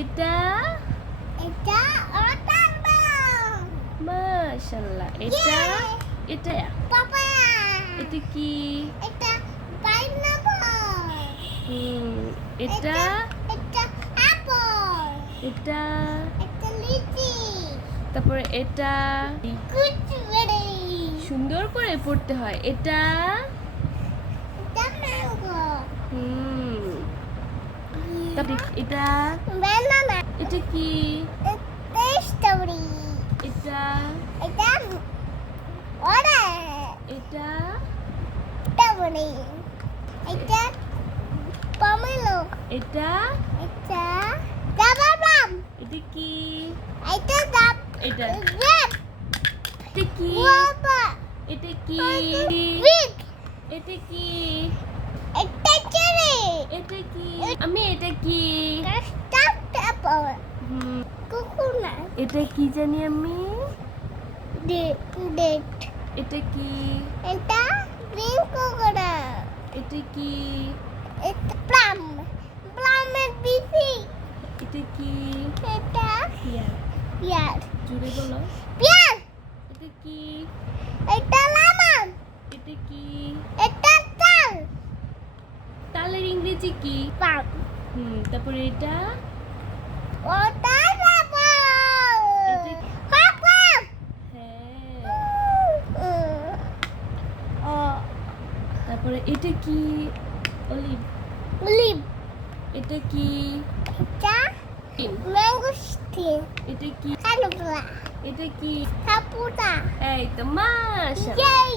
এটা এটা ওয়াটারমেলন। মাশাআল্লাহ। এটা এটা পাপায়া। এটা কি? এটা পাইনাপল। এটা এটা অ্যাপল। এটা এটা লিচি। তারপরে এটা গুচবেরি। সুন্দর করে পড়তে হয়। এটা এটা ম্যাঙ্গো। তারপরে এটা ব্যানানা। এটা কি? এটা স্ট্রবেরি। এটা এটা অরেঞ্জ। এটা স্ট্রবেরি। এটা পমেলো। এটা এটা জাবাবাম। এটা কি? এটা ডাব। এটা গ্রেপ। এটা কি? গুয়াভা। এটা কি? ফিগ। এটা কি? এটা চেরি। এটা কি? আমি এটা কি? Stuffed apple. হুম, কোকোনাট। এটা কি জানি আমি? ডেট। এটা কি? এটা গ্রিন কোকোনাট। এটা কি? এটা প্লাম। প্লামের বিচি। এটা কি? এটা পেয়ার। পেঁয়াজ। জুড়ে বলো। পেঁয়াজ। এটা কি? এটা লেমন। এটা কি? এটা তাল। তালের ইংরেজি কি? পাম। তারপরে এটা ওটা অ্যাপল। এটা হ্যাঁ। হ্যাঁ। তারপরে এটা কি? অলিভ। লিভ। এটা কি? এটা ডিম। ম্যাঙ্গোস্টিন। এটা কি? কালোবলা। এটা কি? সাপুটা। এই তো মাশাআল্লাহ। Yay!